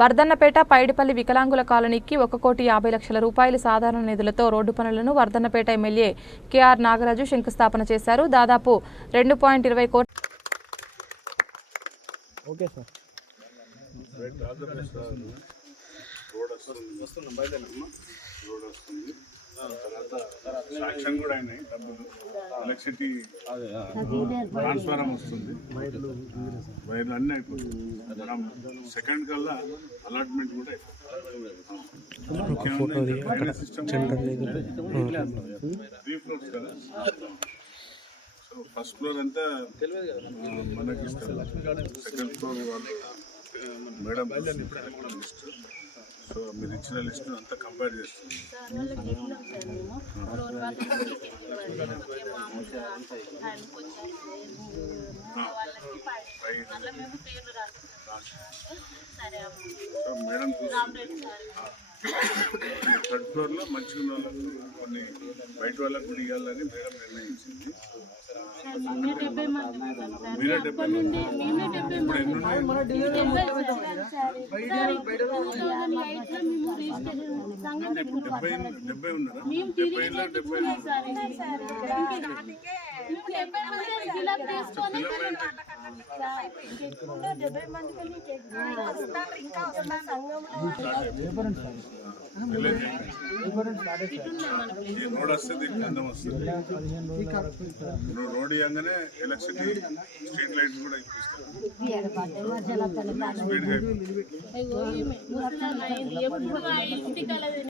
వర్ధన్నపేట పైడిపల్లి వికలాంగుల కాలనీకి ఒక కోటి యాభై లక్షల రూపాయల సాధారణ నిధులతో రోడ్డు పనులను వర్ధన్నపేట ఎమ్మెల్యే కేఆర్ నాగరాజు శంకుస్థాపన చేశారు. దాదాపు రెండు పాయింట్ ఇరవై కోట్ల ఓకే సార్. రోడ్ వస్తుంది. వస్తున్నాం బయలుదేరమ్మా. రోడ్ వస్తుంది. శాంక్షన్ కూడా అయినాయి డబ్బులు. ఎలక్ట్రిసిటీ ట్రాన్స్ఫారం వస్తుంది. వైర్లు అన్నీ అయిపోతుంది మనం సెకండ్ కల్లా అలాట్మెంట్ కూడా అయిపోతుంది. సిస్టమ్ త్రీ ఫ్లోర్స్ కదా. సో ఫస్ట్ ఫ్లోర్ అంతా మనకి ఇస్తారు. సెకండ్ ఫ్లోర్ వాళ్ళు మేడం సో మీరు ఇచ్చిన లిస్ట్ అంతా కంపేర్ చేస్తుంది. మేడం థర్డ్ ఫ్లోర్లో మంచిగా ఉన్న వాళ్ళకు కొన్ని బయట వాళ్ళకు కూడా ఇవ్వాలని మేడం నిర్ణయించింది. మీరే డెబ్బై మంది ఇప్పుడు ఎన్ని ఉన్నాయి డెబ్బై డెబ్బై ఉన్నారా డెబ్బైలో డెబ్బై విలేజ్ ఈ రోడ్ వస్తే దీనికి వస్తుంది. రోడ్ ఇవ్వగానే స్ట్రీట్ లైట్స్ కూడా ఇప్పిస్తారు. స్పీడ్గా